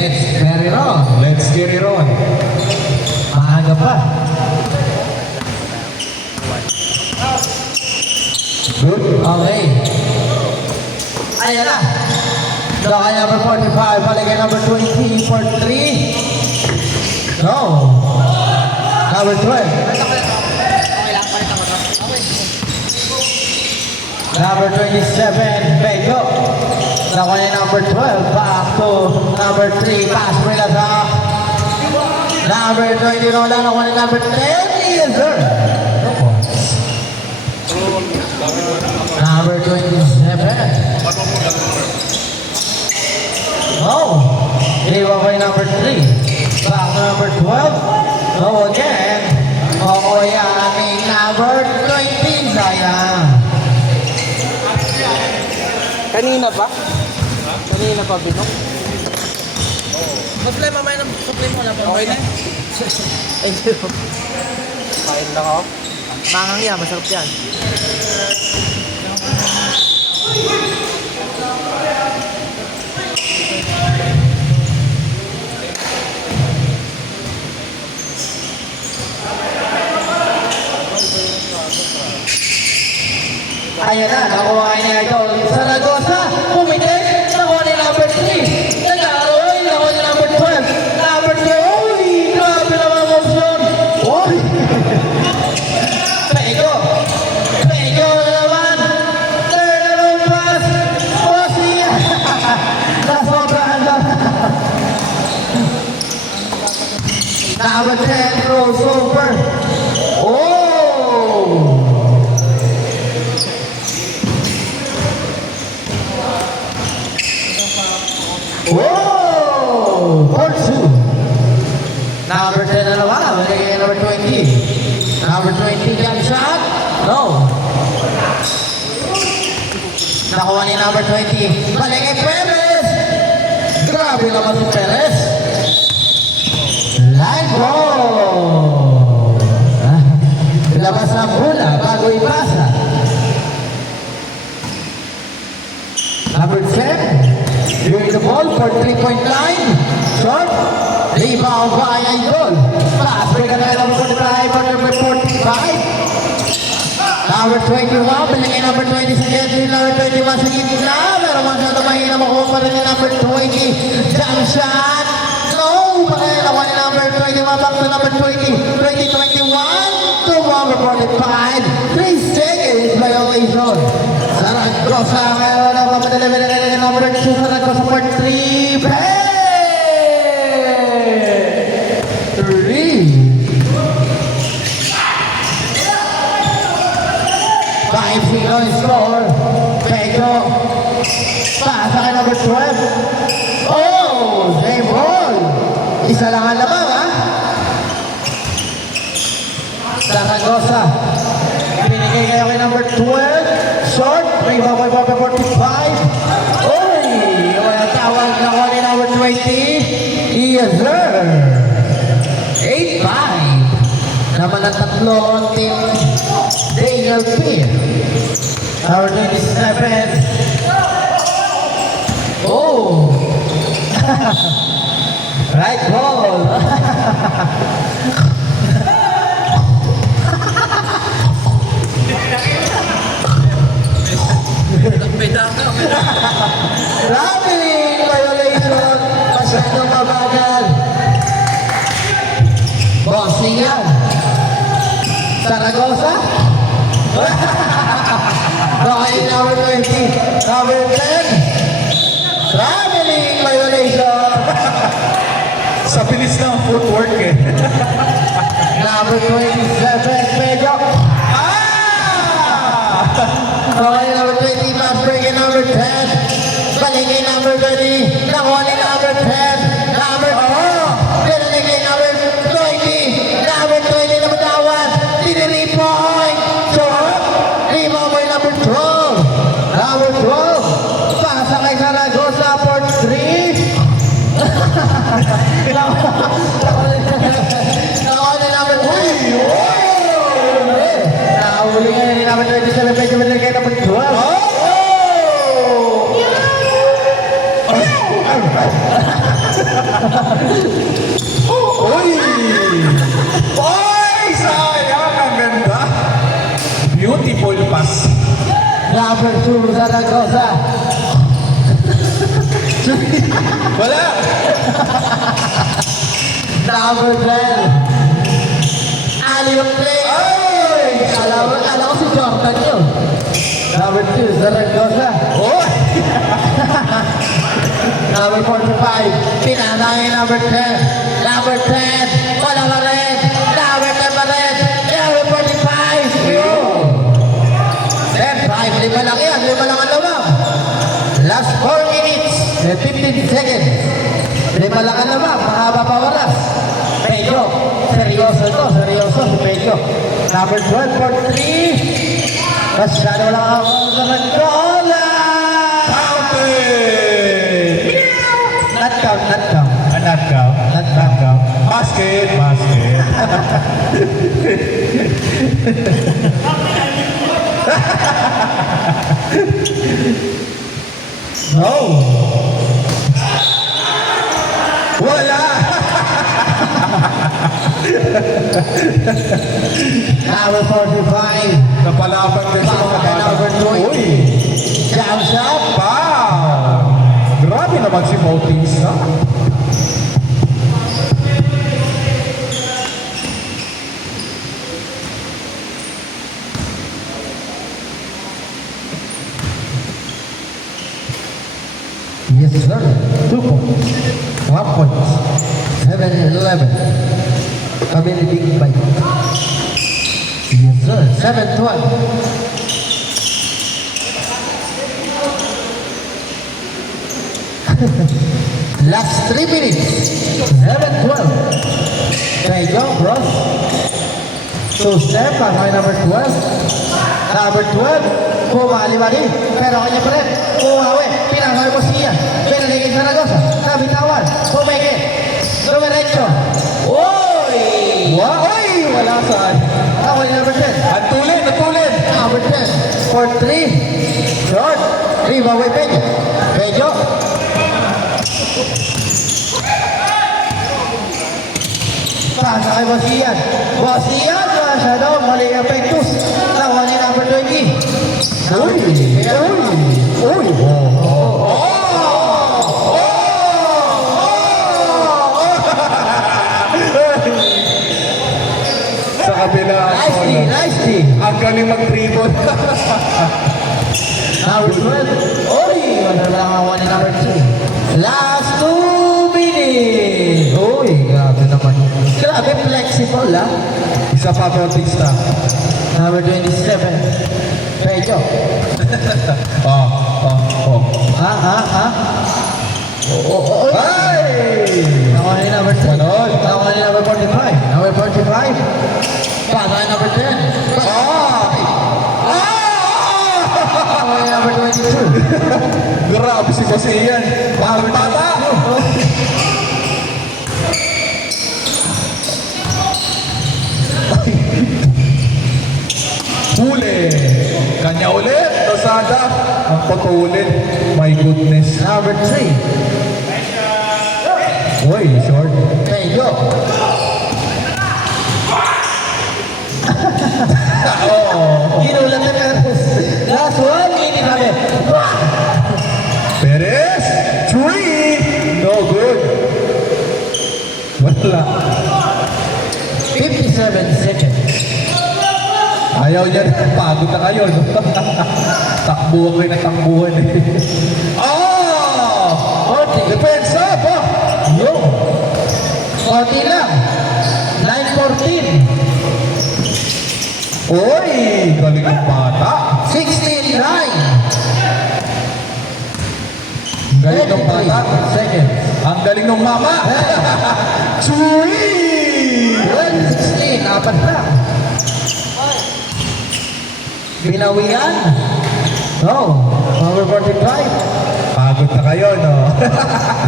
Let's carry on. Let's get it on. Maaga pa. Good. Okay. Ayan na. Dakay number 45. Paligay number 20 for 3. No. Number 12. Number 27, Bego. Dakay number 12. Back to number 3. Pass mo na sa number 20. Rola na ko number 10. Yes, sir. Number 27. Oh, iniwan ko yung number 3. Back to number 12. Oh, again. Oh, yan. Aming number 20. Sayang. Kanina pa? Kanina pa, Binok? Supply mamaya ng supply mo na po. Okay na? Ay, zero. Kain lang ako. Mangang yan, masarap yan. Ayan na, nakuha niya ito. Zaragoza, pumitik, nakuha ni number 3. Nag-aaroy, nakuha ni number 12. Number 2, uy, grabe naman ang option. Uy! Pego! Pego na naman! Third na naman pass! Bosnia! Nasobrahan lang. Number 10, crossover. Oh! Whoa! Part 2. Number 10 na naman. Magiging number 20. Number 20 jump shot. No. Nakuha ni number 20. Balik kay Perez. Grabe naman si Perez. Line ball. Labas ng bola bago ipasa. Number 10. Doing the ball for 3-point line. Short. Rebound by Idol. Pass by the number 45 for number 45. Number 21. Bilangin number 20 sa Gentry. Number 21 sa gitna. Pero masyado mahina makuha pa rin ni number 20. Jump shot. No. Pagkaya nakuha ni number 21. Back to number 20. 20-21 to number 45. 3 seconds violation. Zaragoza. Ngayon na papadala ng number 2. Zaragoza for 3. Hey! 5-0 score. Pego. Pasa kay number 12. Oh! Same ball. Isa lang ang lamang, ha? Zaragoza. Pinigay kayo kay number 12. Short. Rebound by 45. Oy! Wala tawag na ko ni number 20. Yes, sir. 8-5. Naman ang tatlo ang team Daniel P. Number 27. Oh! Right ball. Traveling violation. Masyadong mabagal. Bossing yan. Zaragoza. Okay, number 20. Number 10. Traveling violation. Sa bilis ng footwork eh. Number 27, Pedro. Ah! Okay, number 20, pass break in number 10. Baligay number 30. Nakuha ni number 10. Number 4. Pinaligay number 20. Number 20 na matawan. 3 point. Short. Rebound by number 12. Number 12. Pasa kay Zaragoza for 3. Nakuha ni number 3. Nahuli ka ni number 27. Medyo maligay number 12. Oh! Uy! Uy! Sayang! Ang ganda! Beautiful pass. Number 2, Zaragoza. Wala! Number 12. Alley-oop play. Ay! Alam ko si Jordan yun. Number 2, Zaragoza. Uy! Number 45, pinanay number 10. Number 10, wala pa rin. Number 10 pa rin. Number 45, yun. 10, 5, lima lang yan. Lima lang ang lamang. Last 4 minutes, 15 seconds. Lima lang ang lamang. Mahaba pa oras. Pedro, seryoso to. Seryoso si Pedro. Number 12 for 3. Masyado lang ang Zaragoza. Not count, not count. Not count. Not count. Basket, basket. No. Wala! Number 45. Napalaban din sa mga bata. Number 20. Uy! Jump shot. Wow! Grabe naman si Bautista. Yes, sir. 2 points. 1 point. 7-11. Kami leading by. Yes, sir. 7-12. Last 3 minutes. 7-12. There you go, bro. So step on my number 12. Number 12. Pumali-mali. Pero kanya pa rin. Pumawi. Pinangal mo siya. Pinaligid sa Zaragoza. Kabitawan. Pumeke. Dumiretso. Uy! Wow! Uy! Wala saan. Ako yung number 10. Ang tulid! Ang tulid! Number 10. For 3. Short. 3 bawi Pedro. Pedro. Pasa kay Bosian. Bosian. Pasa daw. Mali ang Pectus. Tawa ni number 20. Uy! Uy! Uy! Sa kabila. Nicely, nicely. Ang galing mag-dribble. Number 12. Oy, wala lang ang one number 3. Last 2 minutes. Uy, grabe naman. Grabe, flexible ah. Isa pa Bautista. Number 27. Pedro. Oh. Ay! Ako ni number 3. Ganon. Ako ni number 45. Number 45. Para number 10. Ako ni number 22. Grabe si Jose yan. Bata! Huli! Kanya ulit! Rosada! Ang patulit. My goodness. Number 3. Uy, short. Pedro. Ginulat na Perez. Last 1 minute kami. Perez! 3! No good. Wala. 57 seconds. Ayaw niya rin. Pagod na kayo. No? Takbuhan kayo ng takbuhan. Oh! 40. Depensa pa! Yo. 40 lang. 9-14. Uy! Galing ng bata. 16-9. Galing ng bata. Seconds. Ang galing ng mama. Chui! 12-16. Apat lang. Binawian. No. Number 45. Pagod na kayo, no?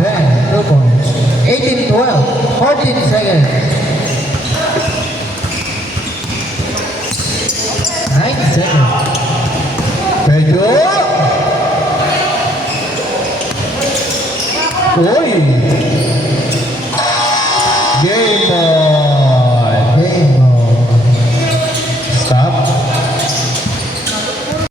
10. 2 points. 18-12. 14 seconds. 9 seconds. Pedro! Uy! Game on.